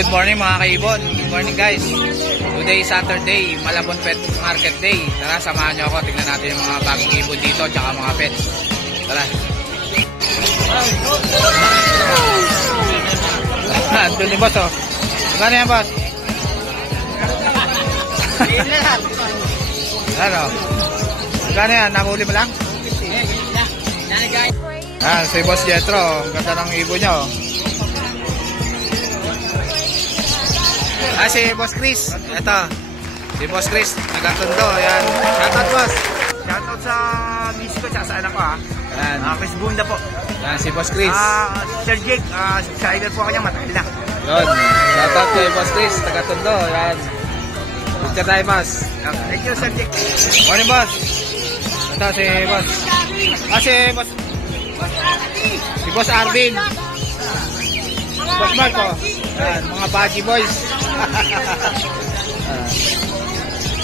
Good morning mga kaibon. Good morning guys. Today Saturday, Malabon Pet Market Day. Tara, samahan nyo ako. Tignan natin yung mga bagong ibon dito tsaka mga pets. Tara. Doon ni boss oh. Gano'n yan boss? Ano? Gano'n yan? Namuli mo lang? Si Boss Jetro. Ang ganda ng ibon niya oh. Si Boss Chris. Ito. Si Boss Chris. Nagatundo. Ayan. Shoutout boss. Shoutout sa miss ko at sa anak ko ha. Ayan. Chris Bunda po. Ayan si Boss Chris. Sir Jake, subscriber po kanya, matagal na. Yun. Shoutout kay Boss Chris. Nagatundo. Ayan. Picture tayo boss. Thank you Sir Jake. Morning boss. Ito si Boss. Si Boss. Si Boss Arvin. Boss Marco. Ayan. Mga Baji boys.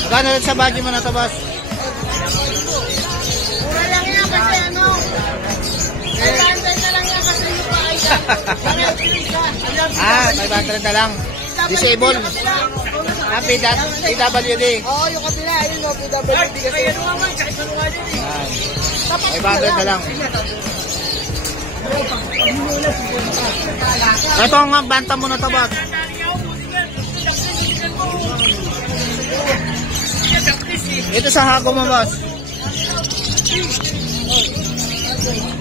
Magkano sa Baji mo na ito boss? Mura lang yan kasi ano. 500 na lang yan kasi yung pa 500 na lang. Disable. PWD. Oo, yung kapila. Ayun o, PWD kasi. 500 na lang. Ito nga, banta mo na ito boss. Ito sa hako mo boss.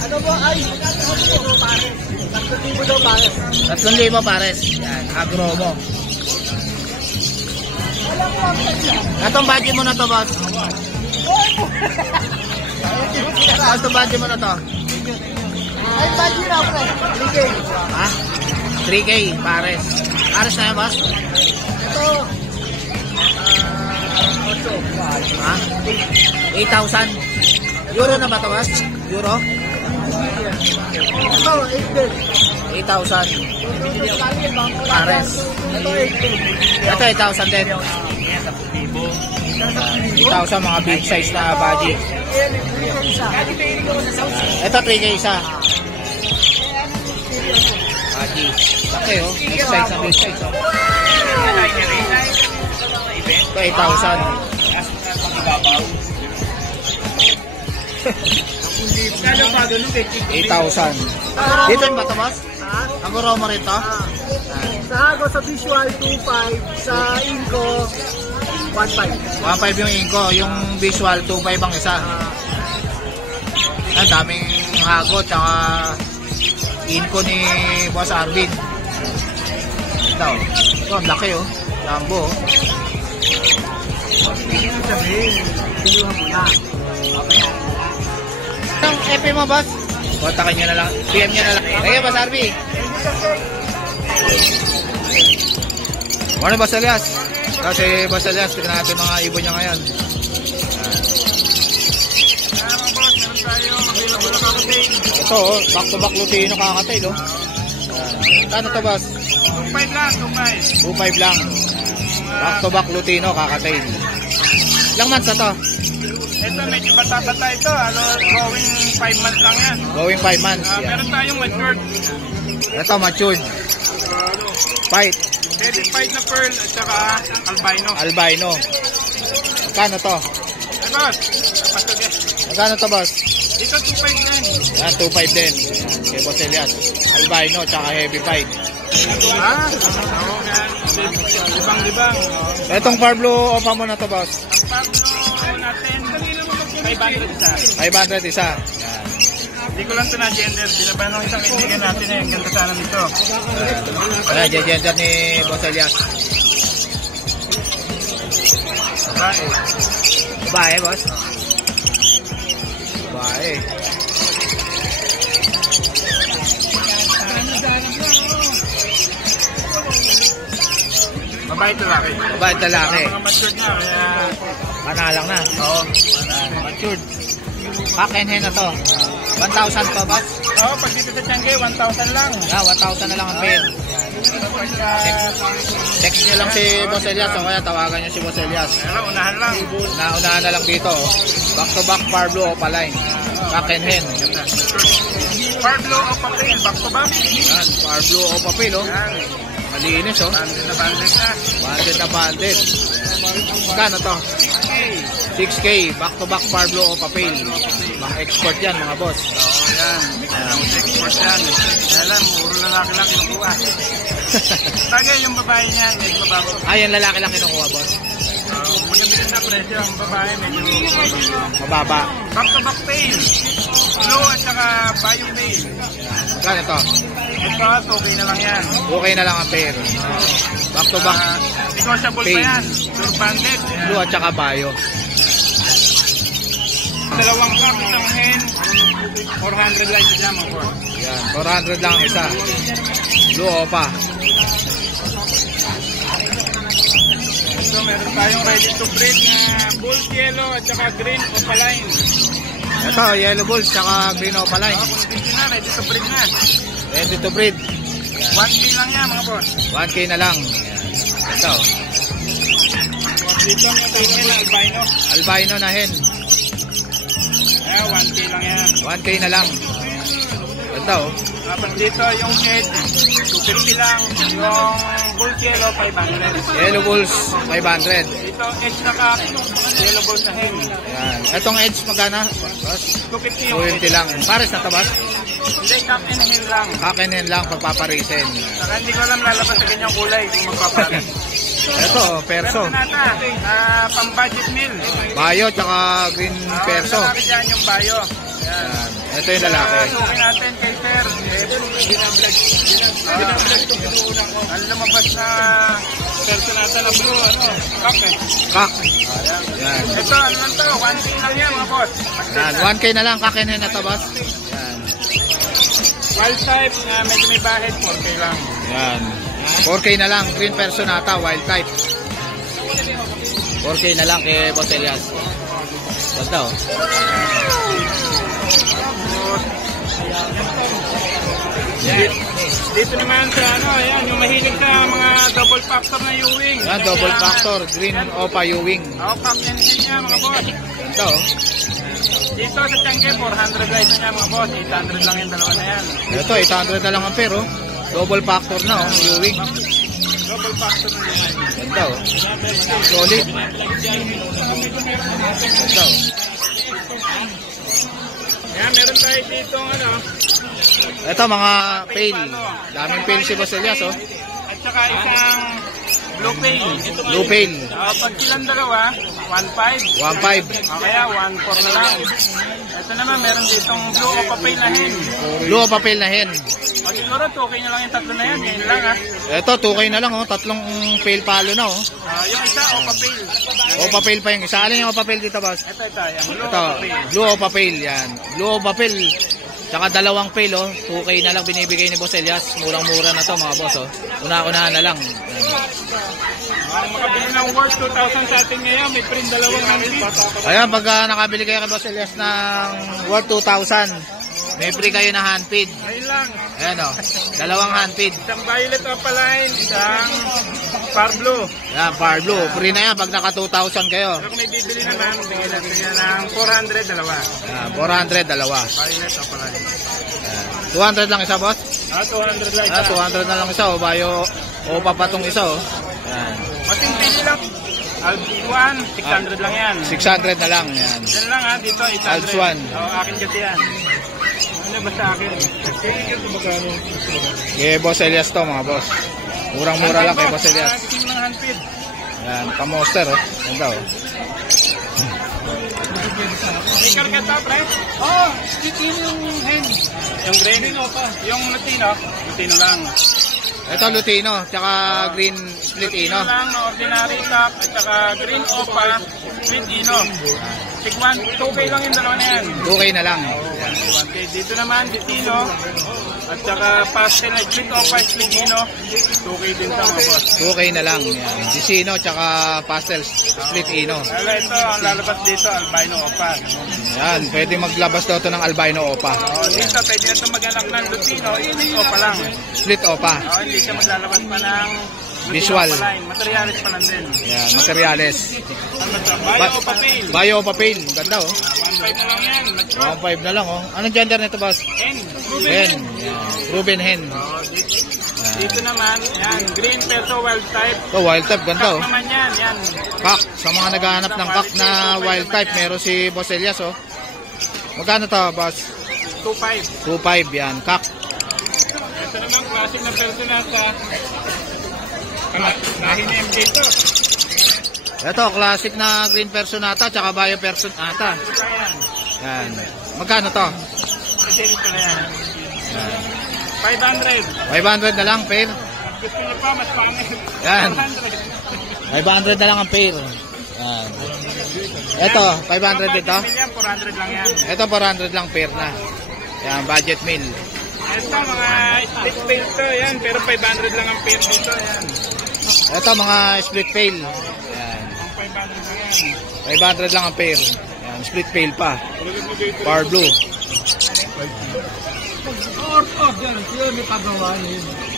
Ano ba? Ay, 3,000 daw pares. 3,000 pares. Yan, agro mo. Itong budget mo na to boss. Itong budget mo na to. Ay, budget na pre. 3K. Ha? 3K pares. Pares na yan boss? Ito. 8. Ha? 8,000. Euro na ba ito boss? Euro? Ito, 8 din. 8,000 pares. Ito, 8 din. Ito 8,000 din. 8,000 mga big size na budget. Ito 3K isa. Budget. Laki oh. Big size na big size oh. Ito 8,000. 8,000. Dito yung bata boss? Ang guro mo rin to? Sa Hago, sa Visual, 2,500. Sa Inco, 1,500. 1,500 yung inko. Yung visual, 2,500 ang isa. Ang daming hago tsaka inko ni Boss Arvin. Ito. Ito, ang laki oh. Lambo oh. Ang FP mo boss? Kontakin nyo na lang. PM nyo na lang. Thank you Boss Arvin. Morning Boss Elias. Kasi Boss Elias, tignan natin mga ibon niya ngayon. Ito oh, back to back Lutino kakatail oh. Ano to boss? 2,500 lang, 2,500 lang. Back to back Lutino kakatail. Ilang months na to? Ito medyo bata-bata ito, going 5 months lang yan. Going 5 months. Meron tayong matured. Ito matured. Fight. Certified na pearl at saka albino. Albino. Magkano to? Magkano to boss? Ito 2,500 din. Yan, 2,500 din. Kay Boss Elias. Albino tsaka heavy fight. Libang-libang. Itong Parblo opa mo na to boss? Ang Pablo natin, 500 isa. 500 isa. Hindi ko lang ito na gender. Binabahan ng isang kaibigan natin eh. Ang ganda sana nito. Wala, gender ni Boss Elias. Babae. Babae, boss? Babae. Babae ito laki. Babae at lalaki. Mga matured niya. Kaya... Panalang na. Oo. Matured. Pack and hen na to. 1,000 pa boss? Oo, pag dito sa Tiangge, 1,000 lang. 1,000 na lang ang pair. Text nyo lang si Boss Elias o kaya tawagan nyo si Boss Elias. Pero unahan lang. Naunahan na lang dito. Back to back Parblo o Paline. Pack and hen. Parblo o papel, back to back. Yan, Parblo o papel oh. Yan. Malinis, oh. Banded na banded na. Banded na banded. Magkano to? 6K. Back-to-back Parblo o papel. Mga export yan, mga boss. Oo, yan. Export yan. Kaya lang, puro lalaki lang kinukuha. Bagay yung babae niya, medyo mababaw. Yan lalaki lang kinukuha, boss. Maganda na presyo ang babae, medyo Mababa. back-to-back pail. Blue at saka bio pail. Magkano to? Ito, okay na lang yan. Okay na lang ang pair. Back-to-back. Negotiable pa Pail. yan. Pure banded. Blue at saka bio. Dalawang cup, isang hen. 400 light na mga po. Yan. 400 lang ang isa. Blue opa. So, meron tayong ready to breed na bull yellow at saka green opaline. Ito, yellow bulls tsaka green opaline. Kung hindi na, ready to breed na. Ready to breed. 1K lang yan mga boss. 1K na lang. Ito. Dito ang tayo na albino. Albino na hen. 1K lang yan. 1K na lang. Ito. Tapos dito yung head, 250 lang. Yung bull yellow, 500. Yellow bulls, 500. Dito edge na ka, yellow bull na hen. Yan. Itong edge magana? 250 yung 250 lang. Pares na tabas? Hindi, cup and hen lang. Kakinin lang pagpaparisin. Saka hindi ko alam lalabas sa ganyang kulay kung magpaparin. Ito, perso. Pero nata, pang-budget meal. Bayo tsaka green perso. Lalaki dyan yung bayo. Yan. Yan. Ito yung lalaki. Sukin natin kay Sir. Binablog ito pinuunang ko. Ang lumabas na perso natin na blue, cup eh. Kak. Yan. Ito, ano lang to, 1K lang yan mga boss. Yan. 1K na lang kakinin na tabas. Yan. Wild type na medyo may bahid, 4K lang. Yan. 4K na lang. Green personata, wild type. 4K na lang kay Boss Elias. Basta oh. Dito naman sa ano, ayan, yung mahilig sa mga double factor na U-wing. Yan, double factor. Green opa U-wing. Cup and hen niya mga boss. Ito oh. Dito sa Tiangge, 400 guys na niya mga boss. 800 lang yung dalawa na yan. Ito, 800 na lang ang pero. Double factor na oh, U-wing. Double factor na naman. Ito oh. Solid. Ito oh. Yan, meron tayo dito ano. Ito mga pail. Daming pail si Boss Elias oh. At saka isang blue pail. Blue pail. Pag silang dalawa, 1.5. 1.5. O kaya 1.4 na lang. Ito naman, meron ditong blue o papel na hen. Blue opa pail na hen. O siguro, 2K na lang yung tatlo na yan. Yan lang ah. Ito, 2K na lang oh. Tatlong pail palo na oh. Yung isa, o papel. Opa pail pa yung isa. Alin yung opa pail dito, boss? Ito. Yung blue Ito, o papel. blue opa pail yan. Blue opa pail. Tsaka dalawang pail oh. 2K na lang binibigay ni Boss Elias. Murang-mura na to mga boss oh. Una-unahan na lang. Makabili ng worth 2,000 sa atin ngayon. May print dalawang handpid. Ayan, pag nakabili kayo kay Boss Elias ng worth 2,000, may free kayo na handpid. Ayun lang. Ayan oh. Dalawang handpid. Isang violet opaline, isang far blue. Yan, Far Blue. Free na yan pag naka 2,000 kayo. Pero kung may bibili naman, bigyan natin yan ng 400 dalawa. Yan, 400, dalawa. Violet opaline. Yan. 200 lang isa, boss? 200 lang. 200 na lang isa oh. Bayo opa pa tong isa oh. Yan. Mating pili lang. Alps 1, 600 lang yan. 600 na lang. Yan. Yan lang ha, dito 800. Alps 1. Akin kasi yan. Ano ba sa akin? Kay Boss Elias to mga boss. Murang-mura lang kay Boss Elias. Akin ng handpid. Yan, kamoster oh. Yan daw. May kargata, pre? Oo, yung hen. Yung green? Yung Lutino? Lutino lang. Ito Lutino, tsaka green split ino. Lutino lang, ordinary top, at saka green opa, split ino. Tigwan, 2K lang yung dalawa na yan. 2K na lang. 1K. Dito naman, Lutino, at saka pastel na split opa, split ino. 2K din sa mga boss. 2K na lang. Yan. Disino, tsaka pastel split ino. Kaya ito, ang lalabas dito, albino opa. Yan, pwede maglabas daw ito ng albino opa. Dito, pwede na ito mag-anak ng Lutino, split opa lang. Split opa. Hindi siya maglalabas pa ng Visual. Materialis pa lang din. Yan, materials. Ano ito? Bayo o papel? Bayo opa pail. Ganda oh. 1.5 na lang yan. 1.5 na lang oh. Anong gender nito boss? Hen. Hen. Yan. Ruben hen. Dito. Yan. Dito naman, yan, green perso wild type. Ito, wild type. Ganda, Kak oh. naman yan, yan. Kak. Sa mga naghahanap ng kak na wild type, meron si Boss Elias, oh. Magkano to, boss? 2.5. 2.5 yan, kak. Ito naman, classic na perso nasa. Lahi ni MJ to. Ito, classic na green personata, tsaka bio personata. Ayan. Yan. Magkano to? Ito na yan. Yan. 500. 500 na lang, pair. Gusto niyo pa, mas pangit. Yan. 400. 500 na lang ang pair. Yan. Ito, 500 dito. 400 lang yan. Ito, 400 lang pair na. Yan, budget meal. Ito, mga split pail to, yan. Pero 500 lang ang pair dito, yan. Ito, mga split pail. Yan. Ang 500 lang yan. 500 lang ang pair. Yan, split pail pa. Power blue.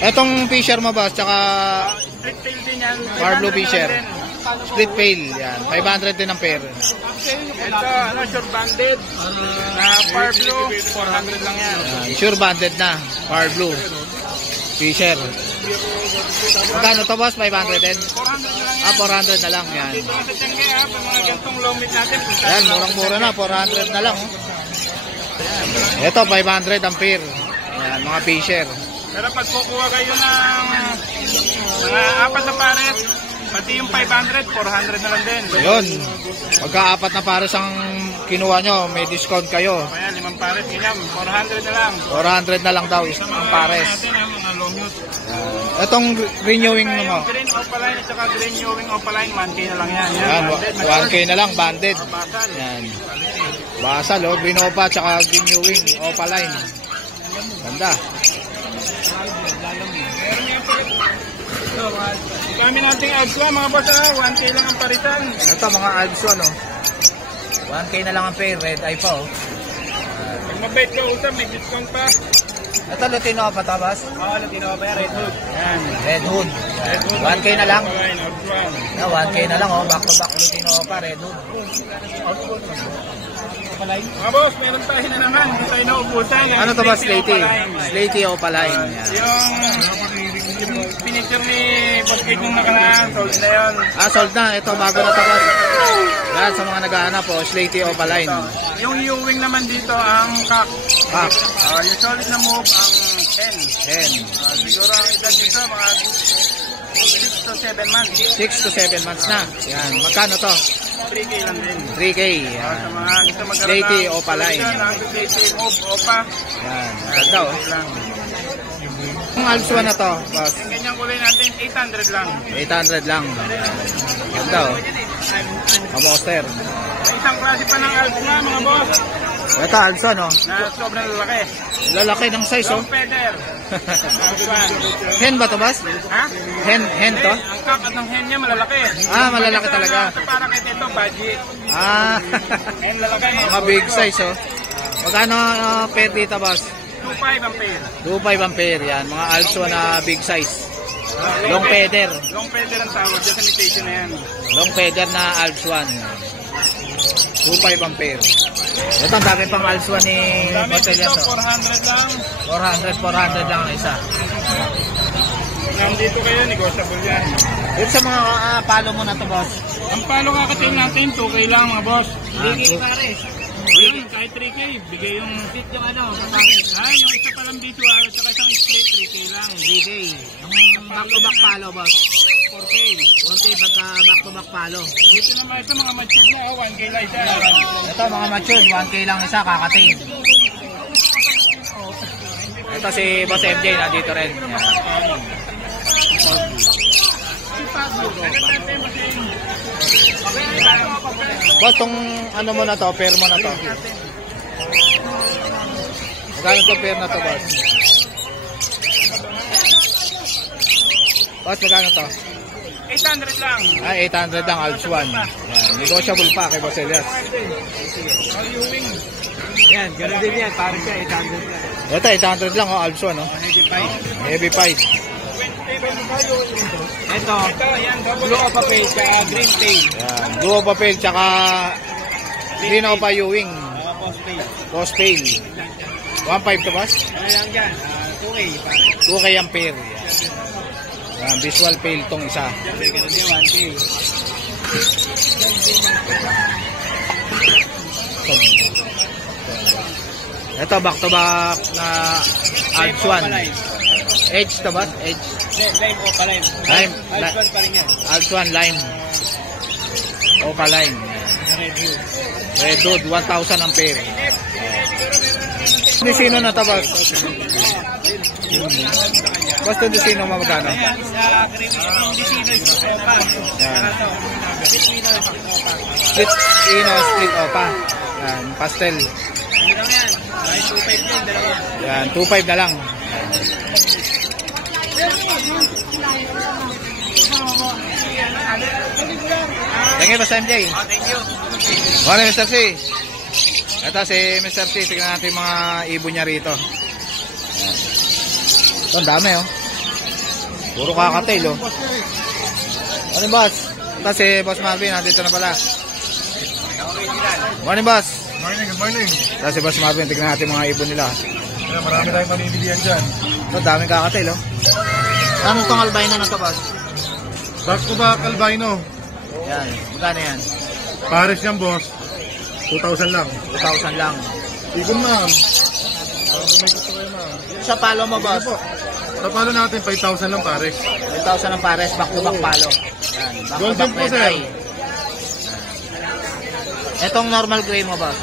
Etong fisher mo, boss, tsaka Split pail din yan. Power blue 500 fisher. lang din. Split pail. Yan, 500 din ang pair. Ito, ano, short banded. Na Power blue, 400 lang yan. Yan, sure banded na. Power blue. Fisher. Magkano to, boss? 500 din? 400 na lang yan. 400 na lang. Yan. Dito na sa Tiangge, ha, pag mga gantong low meat natin. Yan, murang-mura na. 400 na lang. Oh. Ito, 500 ang pair. Yan, mga fisher. Pero pag kukuha kayo ng mga apat na pares, pati yung 500, 400 na lang din. Yun. Pagka-apat na pares ang kinuha nyo, may discount kayo. Kaya 5 pares, ganyan, 400 na lang. 400 na lang daw ang pares. Natin ang mga long meat. Itong renewing mo. Yung green opaline at saka green Ewing opaline, 1K na lang yan. Yan, 1K na lang, banded. Basal. Yan. Basal, oh. Green opa, tsaka renewing opaline. Ganda. Kami nating ads ko, mga boss, 1K lang ang parisan. Ito, mga ads ko, no? 1K na lang ang pair, red eye pa, oh. Pag mabait ka usap, may discount pa. Ito, Lutino pa, tabas? Oo, Latino ba yan? Red Hood. Yan. Red hood. 1K na lang. Opaline, outline. Na 1K na lang, oh. Back to back Lutino pa, red hood. Mga boss, meron tayo na naman. Hindi tayo naubusan. Ano to ba, Slaty Slaty? opaline. Slaty opaline. Yan. Yung finisher ni Boss Kate nung nakaraan, sold na yun. Sold na. Ito, bago na tapos. Yan, sa mga naghahanap po, Slaty opaline. Yung Ewing naman dito, ang kak. Kak. Yung solid na move, ang 10. 10. Siguro ang edad dito, mga 6 to 7 months. 6 to 7 months na. Yan. Magkano to? 3K lang din. 3K. Sa Yan. mga gusto magkaroon Slaty ng opaline. Slaty move, opa. Yan. Ganda, oh. Lang. Ang Alswan na to, boss. Yung ganyang kulay natin, 800 lang. 800 lang. Ganda, oh. Kamoster. May isang klase pa ng Alps na, mga boss, Ito, Alswan, oh. na sobrang lalaki. Lalaki ng size, oh. Long feather. Alpswan. Hen ba to, boss? Ha? Hen to? Ang kak at ng hen niya malalaki. Malalaki talaga. Sa parakit ito, budget. Hen lalaki. Mga big size, oh. Magkano pair dito, boss? 2.5 ang pair. 2.5 ang pair, yan. Mga Alswan na big size. Long feather. Long feather ang tawag dyan sa imitation na yan. Long feather na Alswan. 2.5 ang pair. Ito, ang dami pang Alswan ni Dami Botellas, dito, oh. 400 lang. 400 lang ang isa. Nandito kayo, negotiable yan. Ito sa mga palo mo na to, boss. Ang palo kakatail natin, 2K lang mga boss. 3K pa rin. Ayun, kahit 3K, bigay yung seat yung ano, katapos. Yung isa palang dito, at saka isang split, 3K lang. 3K. Yung back-to-back palo, boss. 4K. 4K pagka back-to-back palo. Dito naman ito, mga matured na, 1K lang isa. Ito, mga matured, 1K lang isa, kakatail. Ito si Boss MJ, nandito rin. Yan. Boss, tong ano mo na to, pair mo na to. Magkano to pair na to, boss? Boss, magkano to? 800 lang. 800 lang, Alswan. Yan, negotiable pa kay Boss Elias. Yan, gano'n din yan. Parang siya, 800 lang. Ito, 800 lang, oh, Alswan, oh. Heavy pipe. Ito, yan, blue of a page, green tail. Yan, duo papel, tsaka green opa Ewing. Post page. Post pail. 1.5 to, boss? Ano lang yan? 2K. 2K ang pair. Yan. Yan, visual pale tong isa. Ito back to back na Alps 1. Edge to ba? Edge. Lime Opaline. Lime. Alps 1 pa rin yan. Alps 1 lime. Opaline. Redwood 1,000 ang pair. Sino na to boss? Basta sino magkano? Sa Split split opa. Yan, pastel. Yan, 2.5 na lang. Thank you, Mr. MJ. Thank you. Morning, Mr. C. Ito si Mr. C. Tignan natin yung mga ibon niya rito. Ito, ang dami, oh. Puro kakatail, oh. Morning, boss. Ito si Boss Marvin. Nandito na pala. Morning, boss. Morning, good morning. Ito si Boss Marvin. Tignan natin yung mga ibon nila. Marami tayong panibilihan dyan. Ito, daming kakatail, oh. Ano itong albino na ito, boss? Back to back albino. Yan, magkano yan? Pares yan, boss. 2,000 lang. 2,000 lang. Ikon, ma'am. May gusto kayo, ma'am. Sa palo mo, boss? Sa palo natin, 5,000 lang pares. 5,000 ang pares, back to back palo. Yan, back to Golden back po, red sir. eye. Etong normal gray mo, boss?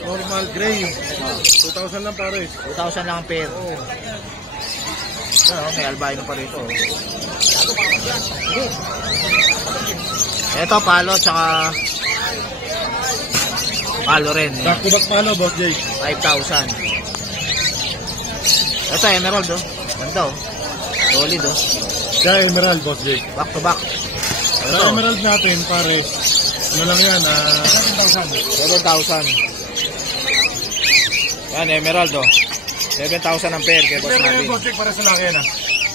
Normal gray. 2,000 lang pares. 2,000 lang ang pair. Oh, may albino pa rito. Ito, palo, tsaka palo rin. Back to back palo, boss Jake. 5,000. Ito, emerald, oh. Ganda, oh. Solid, oh. Kaya emerald, boss Jake. Back to back. Sa Ito, emerald natin, pares. Ano lang yan, 7,000. 7,000. Yan, emerald, oh. 7,000 ang pair kay Boss Pero Marvin. yung boss Jake, para sa laki yan,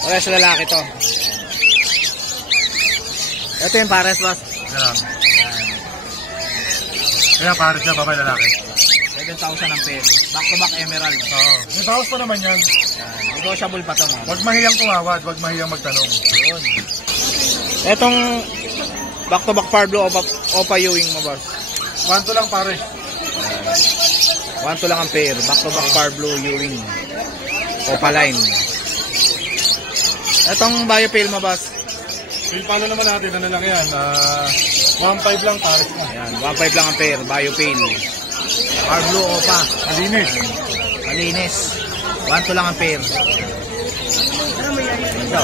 Wala sa lalaki to. Ito yung pares, boss. Kaya pares na, babae lalaki. 7,000 ang pair. Back to back emerald. Oo. May bawas pa naman yan. Yan. Negotiable pa to, man. Huwag mahiyang tumawad, huwag mahiyang magtanong. Yun. Etong back to back Parblo Opa Ewing mo, boss. 1 lang pares. 1 lang ang pair. Back to back Parblo Ewing. Opa line. Etong biopale mo, boss. Pilpalo naman natin, ano lang yan, 1.5 lang pares na. Ayan, 1.5 lang ang pair. Biopale. Parblo Opa. Malinis. Malinis. 1 lang ang pair. Ito.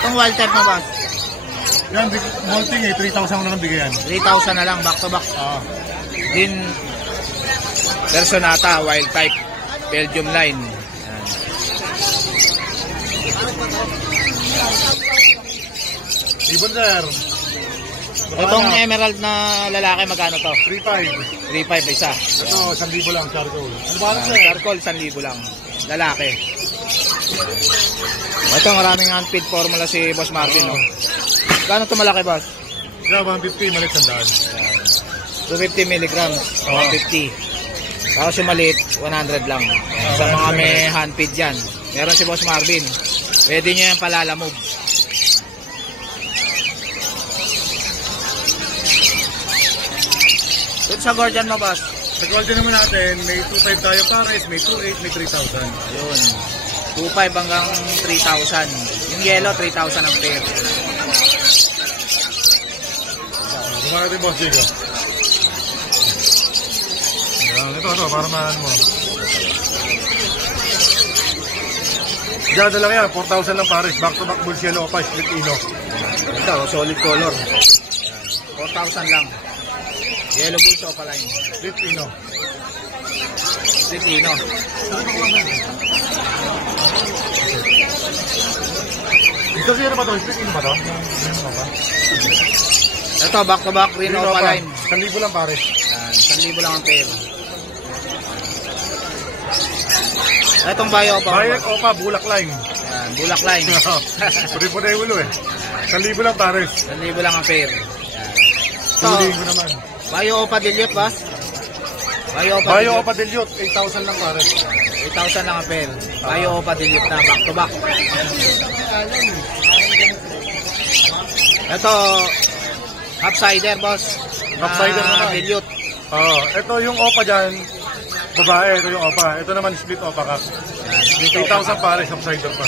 Itong wild type mo, boss. Yan, molting 3,000 na lang bigayan. 3,000 na lang. Back to back. Din Personata, wild type. Belgium line. Ibon sir. Itong emerald na lalaki, magkano to? 3,500. 3,500 isa. Ito, 1,000 lang, charcoal. Ano ba lang sir? Charcoal, 1,000 lang. Lalaki. Ito, maraming handfeed formula si Boss Marvin. No? Gano'n ito malaki, boss? Yeah, 150, maliit sandaan. 250 milligrams. 150. Tapos yung maliit, 100 lang. Sa mga may handfeed dyan. Meron si Boss Marvin. Pwede nyo yung palalamove. Ito sa Gordian mo, boss. Sa quality naman natin, may 2,500 tayo pares, may 2,800, may 3,000. Ayun. 2,500 hanggang 3,000. Yung yellow, 3,000 ang pair. Gumawa natin, boss Diego. Yan, ito, para maano mo. Gada lang yan, 4,000 lang pares. Back to back bulls yellow pa, split ino. Ito, solid color. 4,000 lang. Yellow bulls o line. Split ino. Split ino. Ito siya ba ito? Split ino ba ito? Ito, back to back green o line. 1,000 lang pares. Yan, 1,000 lang ang pair. Itong bayo pa. Bayek opa, bulak line. Yan, bulak line. Pwede yung ulo 1,000 lang pares. 1,000 lang ang pair. Tuloy mo naman. Bayo Opa Dilute, boss? Bayo Opa Bayo Dilute. opa dilute, 8,000 lang pares. 8,000 lang ang pair. Bayo Opa dilute na, back to back. Ito, upsider boss. Upsider naman. Dilute. Ito yung Opa dyan, babae, ito yung Opa. Ito naman split Opa ka. Yan, split Opa 8,000 pares, upsider pa.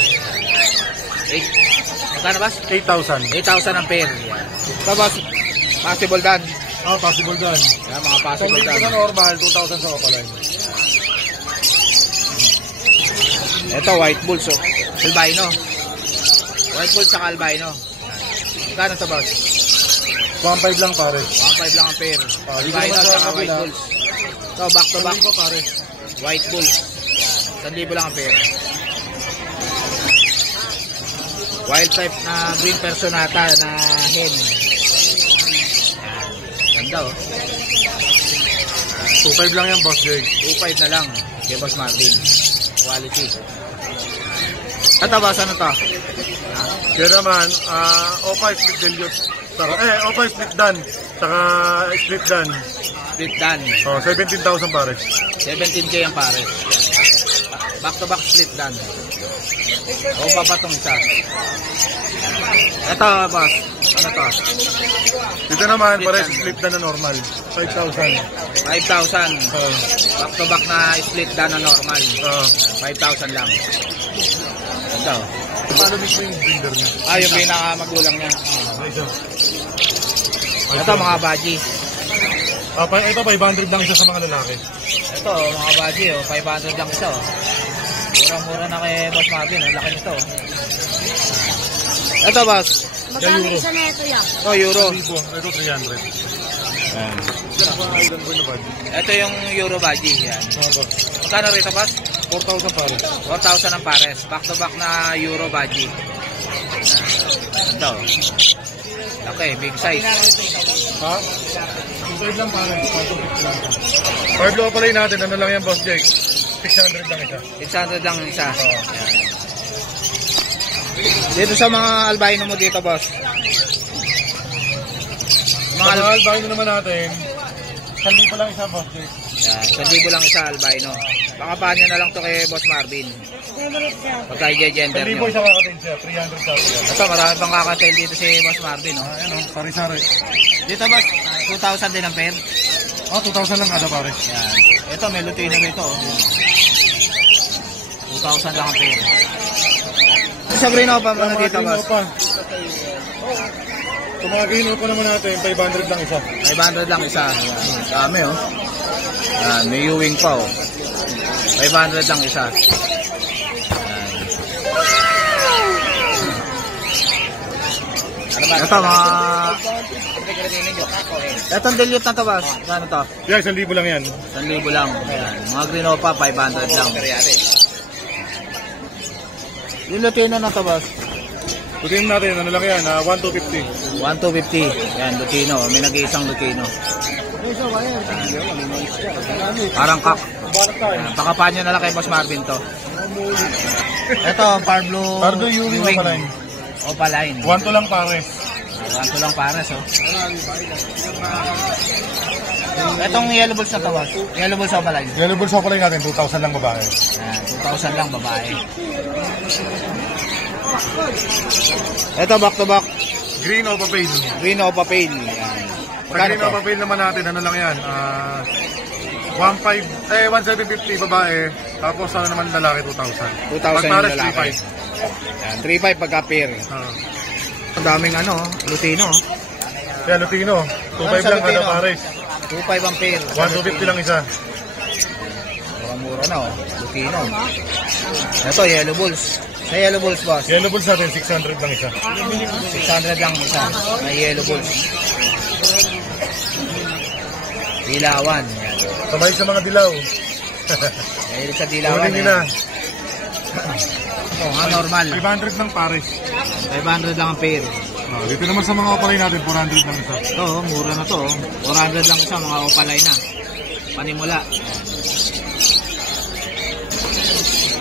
8, magkano boss? 8,000. 8,000 ang pair. Yan. Ito boss, possible dan. Possible dyan. Yan, mga possible dan. Ito na normal, 2,000 sa Opa line. Ito, white bulls, oh. Albino. White bulls saka albino. Magkano ito boss? 1,500 lang pares. 1,500 lang ang pair. Dito Albino naman sa saka white kabila. bulls. Ito, back to back. Pares. White bulls. 1,000 lang ang pair. Wild type na green personata na hen. Ganda, oh. 2,500 lang yan, Boss Jay. 2,500 na lang kay Boss Martin. Quality. Ito boss, ano to? Kaya naman, Opa split dilute. Opa split dan. Saka split dan. Split dan. 17,000 pares. 17K ang pare. Back to back split dan. O pa tong isa. Ito boss, ano to? Dito naman, Split pares dan. split dan na normal. 5,000. 5,000. Back to back na split dan na normal. 5,000 lang. Ito. Paano mismo yung breeder niya? Yung pinakamagulang niya. Ito. Ito mga baji. Ito 500 lang isa sa mga lalaki. Ito mga baji, 500 lang isa. Murang-mura na kay Boss Marvin, ang laki nito. Ito boss. Magkano Euro. isa na ito yan? Ito euro. Ito 300. Ito yung euro baji. Yan. Magkano rito boss? 4,000 pares. 4,000 ang pares. Back to back na euro baji. Ito. Okay, big size. Ha? 2,500 lang pares. 5 low pala natin. Ano lang yan, Boss Jake? 600 lang isa. 600 lang isa. Dito sa mga albino mo dito boss. Mga albino naman natin, 1,000 lang isa, Boss Jake. Yan, 1,000 lang isa albino. Baka paano na lang to kay Boss Marvin. Pagka i-gender 1,000 nyo. isa kakatin siya, 300 sa yan. Ito, marami pang kakatail dito si Boss Marvin. Oh. Ayan o, sari-sari. Dito boss, 2,000 din ang pair. 2,000 lang kada pares. Yan. Ito, may lutino rito. Oh. 2,000 lang ang pair. Sa green pa muna dito boss. Sa mga green pa naman natin, 500 lang isa. 500 lang isa. Yan. Dami oh. Yan, may U-wing pa oh. 500 lang isa. Yan. Ito mga... Itong dilute na to boss. Kano to? Yeah, 1,000 lang yan. 1,000 lang. Ayan. Mga green opa, 500 lang. Yung lutino na to boss. Putin natin, ano lang yan, 1,250. 1,250. Yan, lutino. May nag-iisang lutino. Parang kak. Pakapaan nyo na lang kay Boss Marvin to. Ito, Parblo Pardo Ewing Opaline. Opaline. 1,2 lang pares. 1,2 lang pares, oh. Itong yellow bulls na to, boss. Yellow bulls Opaline. Yellow bulls Opaline natin, 2,000 lang babae. Yan, 2,000 lang babae. Ito, back to back. Green Opa Pale. Green Opa Pale. Yan. Sa Green Opa Pale naman natin, ano lang yan, 1,750 babae, tapos ano naman lalaki, 2,000. 2,000 Pag yung pares, lalaki. 3,500. Yan, 3,500 pagka pair. Ang daming ano, lutino. Kaya Lutino, 2,500 lang kada pares. 2,500 ang pair. 1,250 lang isa. Mura-mura na, oh. Lutino. Ito, yellow bulls. Sa yellow bulls, boss. Yellow bulls natin, 600 lang isa. 600 lang isa. May yellow bulls. Dilawan. Yan. Sabay sa mga dilaw. Mahilig sa dilawan. Kunin nila. Ito, nga normal. 500 lang pares. 500 lang ang pair. Dito naman sa mga opalay natin, 400 lang isa. Ito, mura na to. 400 lang isa, mga opalay na. Panimula.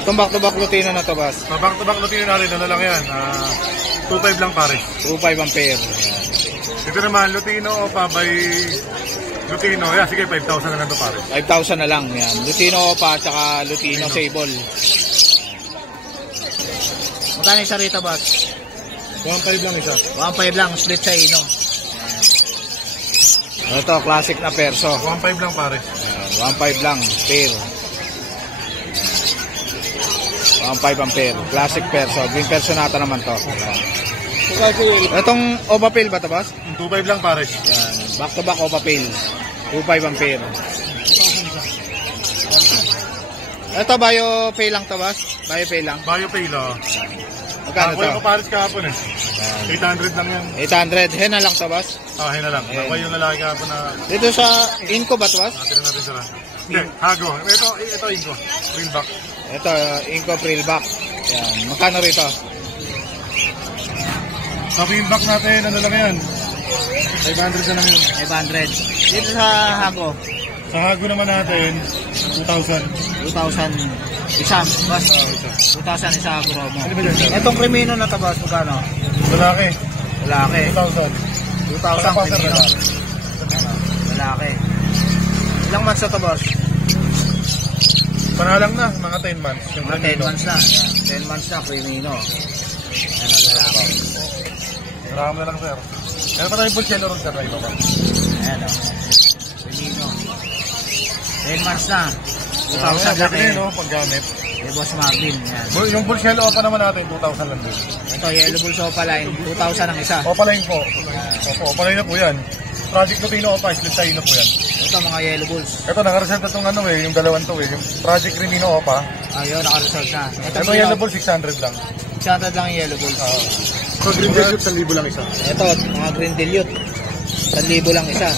Itong back-to-back lutino na to, boss. Back to back Lutino natin, ano lang yan, 2,500 lang pares. 2,500 ang pair. Dito naman, Lutino Opa by Lutino, yeah, sige, 5,000 na lang to pare. 5,000 na lang. Yan. Lutino pa, tsaka Lutino Sable. Magkano isa rito, boss? 1,500 lang isa. 1.5 lang, split sa ino. Ito, classic na perso. 1,500 lang pare. 1.5 lang, pair. 1.5 ang pair. Classic perso. Green personata naman to. Itong Ovapil ba to, boss? 2,500 lang pare. Yan. Back to back Ovapil. 2.5 ang pair. Ito, BioPay lang to, boss? BioPay lang. BioPay lang. Magkano to? Ako yung pares kahapon eh. 800 lang yan. 800. Hen na lang to, boss? Ahin na lang. Nakuha yung lalaki kahapon na Dito sa Inco ba to, boss? natin natin sila. Hindi, Hago. Ito Ingo. Real back. Ito, Inco Prillback. Yan. Magkano rito? Sa feedback natin, ano lang yan? 500 na lang yun. 500. Dito sa Hago, Sa Hago naman natin, 2,000. 2,000 isa, boss. 2,000 isa Hago mo. Itong Crimino na to, boss, magkano? Lalaki, Lalaki. 2,000. 2,000 Crimino. Lalaki. Ilang months na to, boss? Panalang na, mga 10 months. Yung Mga 10 Crimino. months na. Yan. 10 months na, Crimino. Yan, lalaki. Marami na lang, sir. Meron pa tayong Bulcello ron, sir, na iba ba? Ayan, o. Crimino. 10 months na. 2,000 laki. laki. No, paggamit. Eh, Boss Marvin. Yan. Yung Bulcello pa naman natin, 2,000 lang din. Ito, Yellow Bull Sopa Line. 2,000 ang isa. Opaline po. Opo, Opaline na po yan. Project Lutino Opa, split sa ino po yan. Ito, mga Yellow Bulls. Ito, nakareserve na itong ano eh, yung dalawan to eh. Yung Project Rimino Opa. Ayun, naka-reserve na. Ito Yellow Bull, 600 lang. 600 lang yung Yellow Bulls. So, Green Delute, 1,000 lang isa. Ito, mga Green Dilute. 1,000 lang isa.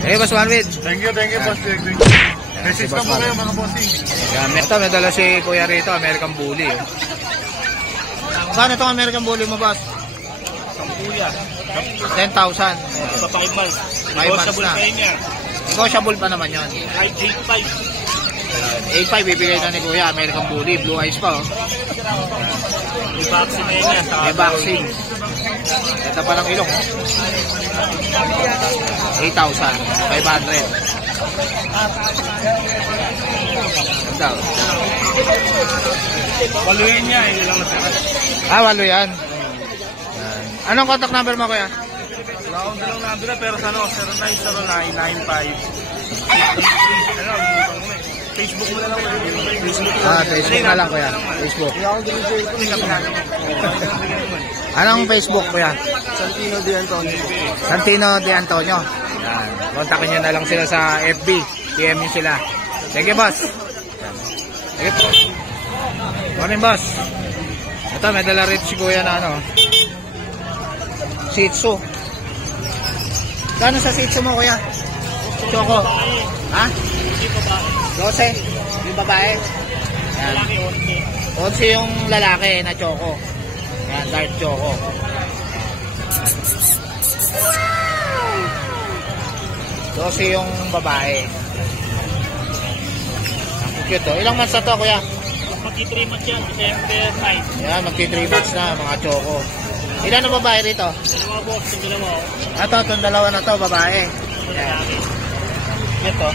Eh, Boss Marvin. Thank you, boss. Message ka po kayo, mga bossing. Yan, ito, may dala si Kuya rito, American Bully. Oh. Saan itong American Bully mo, boss? Kuya, 10,000. sa 5 months. 5 months na. Negotiable pa naman yun. 8.5. 8.5 bibigay na ni Kuya, American Bully. Blue eyes pa, oh. May vaccine na yan. May vaccine. Ito pa lang ilong. 8,500. Ganda. Baluhin niya, hindi lang natira. Walo yan. Anong contact number mo, Kuya? Wala akong dalawang number na, pero sa ano, 0909-95. Facebook mo na lang. Facebook Facebook na lang, Kuya. Facebook. Anong Facebook, Kuya? Santino de Antonio. Santino de Antonio. Yan. Kontakin nyo na lang sila sa FB. PM nyo sila. Thank you, boss. Thank you. Morning, boss. Ito, may dala rin si Kuya na ano. Shih Tzu. Gano sa Shih Tzu mo, Kuya? Choco. Ha? 12. Yung babae. Yan. 11 yung lalaki na Choco. Yan, dark Choco. Wow! 12 yung babae. Ang cute, oh. Ilang months na to, Kuya? Magki-3 months yan, December 9. Yan, magki-3 months na, mga Choco. Ilan ang babae rito? Dalawa boss, yung dalawa. Ito, itong dalawa na to, babae. Yan. Ito.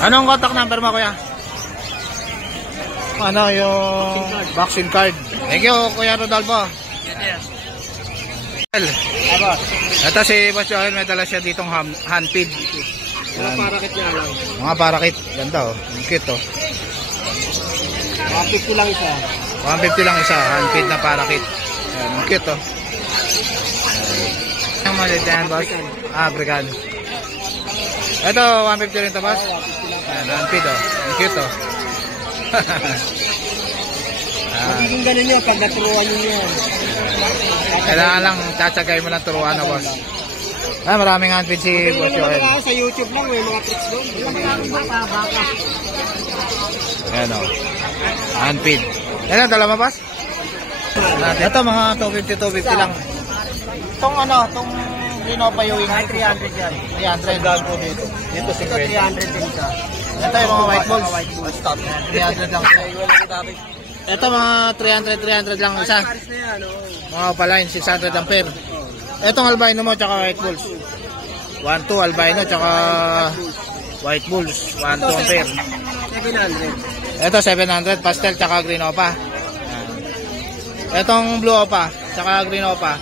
Anong contact number mo, Kuya? Ano yung vaccine card? Thank you, Kuya Rodolfo. Ito si Boss Joel, may dala siya ditong handpid. Mga parakit niya lang. Mga parakit. Ganda, oh. Ang cute, oh. 150 lang isa. 150 lang isa. Handpid na parakit. Ayan, ang cute, oh. Ang malit yan, boss. African. Ito, 150 rin ito, boss. Ayan, handpid, oh. Ang cute, oh. Magiging ganun yun pag naturuan nyo yun. Kailangan lang, tatsagay mo lang turuan na, boss. Maraming handpid si Boss Joel. Sa YouTube lang, may mga tricks doon. Baka. Ayan, o. Handpid. Yan ang dalawa, boss? Ito, mga 250 lang. Itong ano, itong Green Opa Ewing? 300 yan. 300. Gago dito. Dito Ito 300 din ka. Ito yung mga white balls. Stop. 300 lang. Ito mga 300 lang isa. Paris na yan, Mga opaline, 600 ang pair. Itong albino mo tsaka white bulls. 1-2 albino tsaka white bulls. 1-2 ang pair. 700. Ito 700 pastel tsaka green opa. Itong blue opa tsaka green opa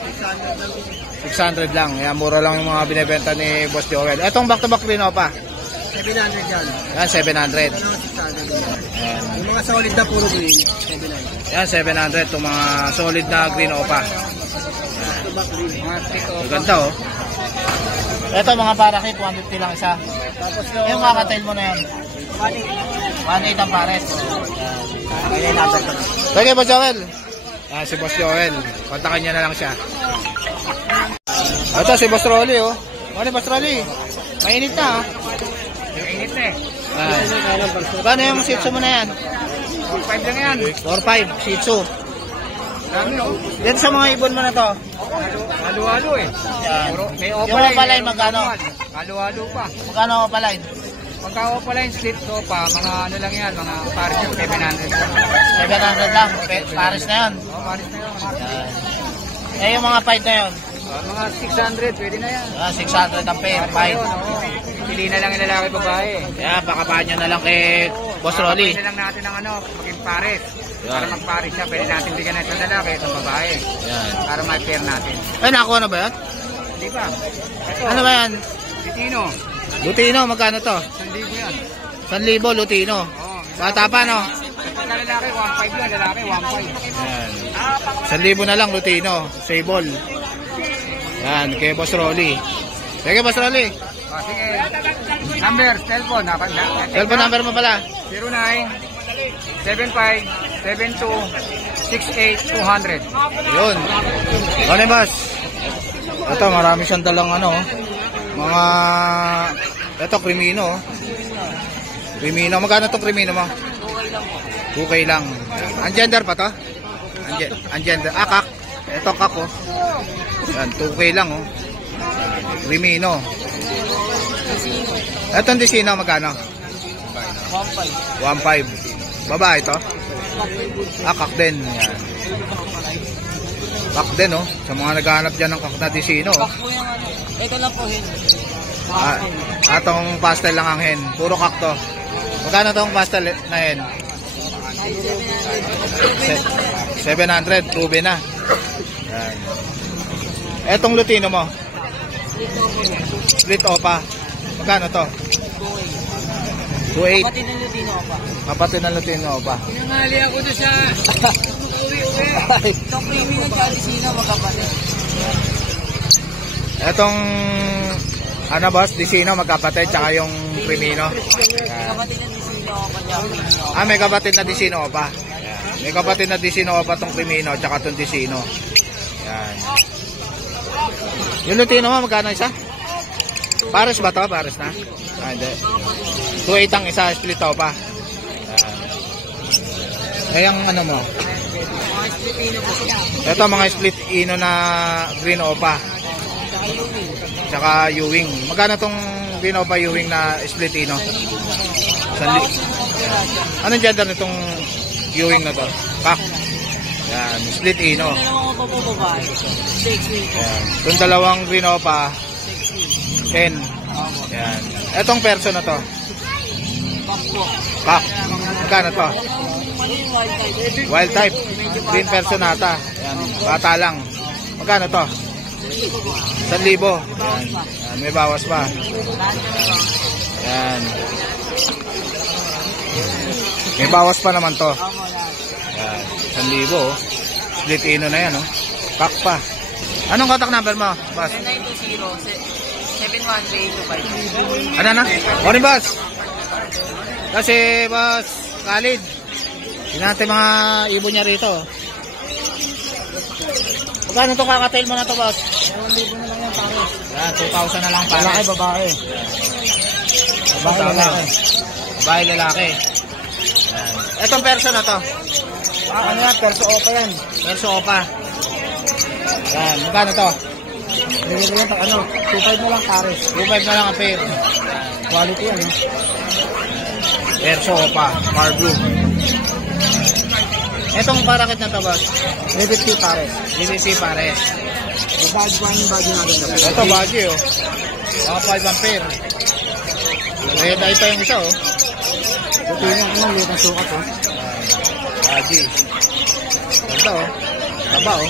600 lang. Yan, mura lang yung mga binebenta ni Boss Joel. Itong back to back green opa 700 yan. yan 700. Ano, 600 yan. Yan. Yung mga solid na puro green, 700. Yan 700 itong mga solid na green opa. Ito ba green? Mga stick Ang ganda oh. Ito mga parakit 150 lang isa. Tapos Yung kakatail mo na yan 1.8 ang pares. Kaya number ko na. Sige Boss Joel. Si Boss Joel. Kontakin niya na lang siya. Ito si Boss Rolly oh. Ano Boss Rolly? Mainit na oh. Init na eh. Kano yung Shih Tzu mo na yan? 5 lang yan. 4-5 Shih Tzu. Dami oh. Dito sa mga ibon mo na to. Halo-halo eh. Yan. May Yung opaline. opaline magkano? Halo-halo pa. Magkano opaline? Pagka opaline split to pa, mga ano lang yan, mga pares yung 700. 700 lang. Pares na yan. Oh, pares na yun. Eh yung mga fight na yun. Mga 600, pwede na yan. 600 ang pair. Fight. Pili na lang yung lalaki babae. Kaya baka nyo na lang kay Boss Rolly. Pili na lang natin ng ano, maging pares. Yan. Para magpares siya, pwede natin bigyan na isang lalaki, isang babae. Yan. Para ma-pair natin. Ay, nakuha na ba yan? Hindi ba? Ito, Ano ba yan? Titino. Lutino, magkano to? 1,000 yan. 1,000 Lutino. Oo. Bata pa, no? Pagka lalaki, 1,500 yan. Lalaki, 1,500. Yan. 1,000 na lang Lutino. Sable. Yan, kay Boss Rolly. Sige, Boss Rolly. Oh, sige. Number, cellphone. Cellphone number mo pala. 09-75-72-68-200. Yun. Ano yung boss? Ito, marami siyang dalang ano. Mga... Ito, krimino. Krimino. Magkano itong krimino mo? 2K lang. Ang gender pa to? Ang gender. Kak. Ito, kak oh. Yan, 2K lang oh. Krimino. Itong disino, magkano? 1.5. Babae ito? Kak din. Yan. Kak din oh. Sa mga naghahanap dyan ng kak na disino. Ito lang po, hin. Atong pastel lang ang hen. Puro kak to. Magkano tong pastel na hen? 700. Tube na. Yan. Etong lutino mo? Split opa. Magkano to? 2.8. Kapatid ng Lutino pa. Kapatid ng lutino opa. Pinangali ako doon sa uwi-uwi. Itong premium ng Chalisina, magkapatid. Etong ano boss, disino magkapatid tsaka yung krimino. Kapatid ng Lutino pa. May kapatid na disino opa. May kapatid na disino opa tong krimino tsaka tong disino. Yan. Yung lutino mo magkano isa? Pares ba to? Pares na? Hindi. 2.8 ang isa, split opa. Yan. Yung ano mo? Ito mga split ino na green opa. Tsaka Ewing. Magkano tong green opa Ewing na split ino? Anong gender nitong Ewing na to? Kak. Yan, split ino. Yan. Itong dalawang green opa 10. Yan. Etong perso na to? Kak. Magkano to? Wild type. Green personata. Yan. Bata lang. Magkano to? 1,000. Yan. Yan. May bawas pa. Yan. May bawas pa naman to. Yan. 1,000 oh. Split ino na yan oh. Pack pa. Anong contact number mo, boss? 920-713-825. Ano na? Morning, boss. Kasi, boss, Khalid. Hindi natin mga ibon niya rito. Magkano itong kakatail mo na to, boss? 1,000 na lang yan, pares. Yan, 2,000 na lang pares. Lalaki, babae. Babae, lalaki. Babae, lalaki. Yan. Itong perso na to? Ano yan, perso opa yan. Perso opa. Yan, magkano to? Bibigyan ng ano, 2.5 na lang pares. 2.5 na lang ang pair. Quality ano. Verso pa, Far Blue. Etong parakit na to, boss. 350 pares. 350 pares. Yung bad one yung body natin. Ito, badge oh. Mga 5 ang pair. Red eye pa yung isa oh. Ito yung ano, liit ang sukat oh. Badge. Ganda oh. Taba oh.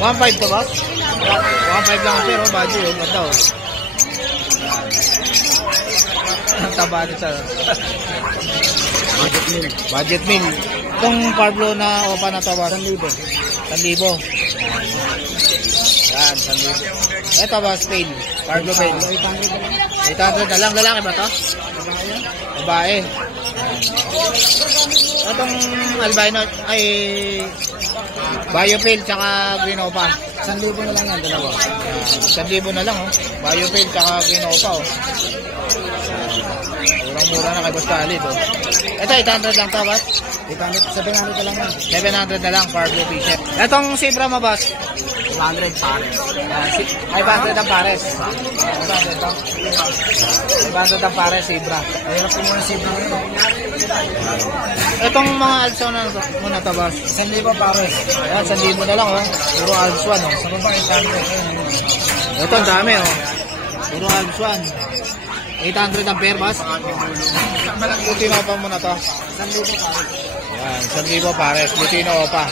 1.5 to, boss? 1.5 lang ang pair oh, badge oh. Ganda oh. Ang taba nito. Budget meal. Budget meal. Itong Parblo na opa na to, boss? 1,000. 1,000. Yan, 1,000. Ito, boss, pail. Parblo pail. 800 na lang. Lalaki ba to? Babae. Itong albino ay Biopail tsaka green opa. 1,000 na lang yan, dalawa. 1,000 na lang oh. Biopail tsaka green opa oh. Murang-mura na kay Boss Khalid oh. Ito 800 lang to, boss. 700 na lang yan. 700 na lang Parblo Bishop. Itong Zebra mo, boss. 200 pares. 500 ang pares. 500 ang. 500 ang pares, Zebra. Mahirap po muna save naman ito. Itong mga Alpson na muna to, boss. 1,000 pares. Ayan, 1,000 na lang oh. Puro Alpson oh. Sa baba, 800. Ito, ang dami oh. Puro Alpson. 800 ang pair, boss. Lutino pa muna to. 1,000 pares. Yan, 1,000 pares. Lutino pa.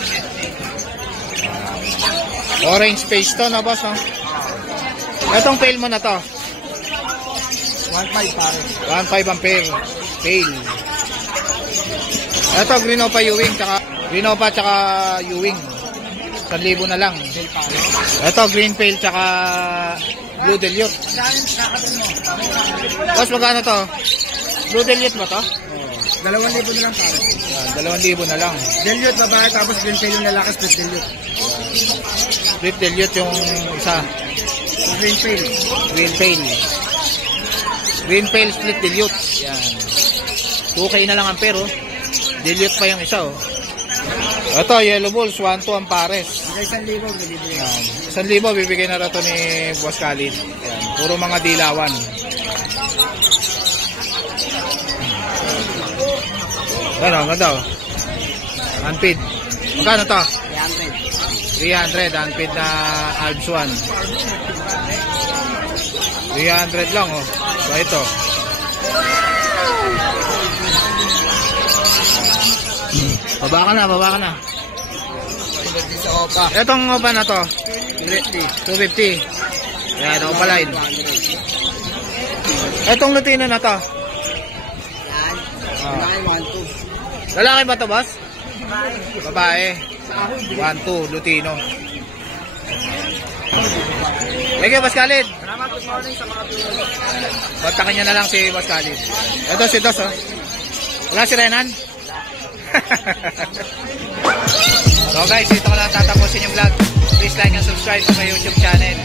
Orange face to, no, boss, no? Itong pail mo na to. 1,500 pares. 1.5 ang pair. Pail. Ito, green opa Ewing, tsaka green opa tsaka Ewing. 1,000 na lang. Ito, green pail tsaka blue dilute. Boss, magkano to? Blue dilute ba to? 2,000 na lang pares. Yan, 2,000 na lang. Dilute babae, tapos green tail yung lalaki, split dilute. Split dilute yung isa. Green tail. Green pail. Green pail split dilute. Yan. 2K na lang ang pair, oh. Dilute pa yung isa, oh. Ito, yellow balls, 1-2 ang pares. Hanggang 1,000, bibigyan. Yan. 1,000 bibigay na rato ni Boss Khalid. Yan. Puro mga dilawan. Ano, ganda, oh. Unfeed. Magkano to? 300. Unfeed na Alps 1. 300 lang, oh. Ba ito? Baba ka na. Etong opa na to? 250. Yan, opa line. Etong Lutino na to? Lalaki ba to, boss? Babae. 1-2, Lutino. Thank you, Boss Khalid. Salamat, good morning sa mga viewers. Kontakin nyo na lang si Boss Khalid. Ito si Dos, oh. Wala si Renan? So guys, dito ko lang tatapusin yung vlog. Please like and subscribe sa my YouTube channel.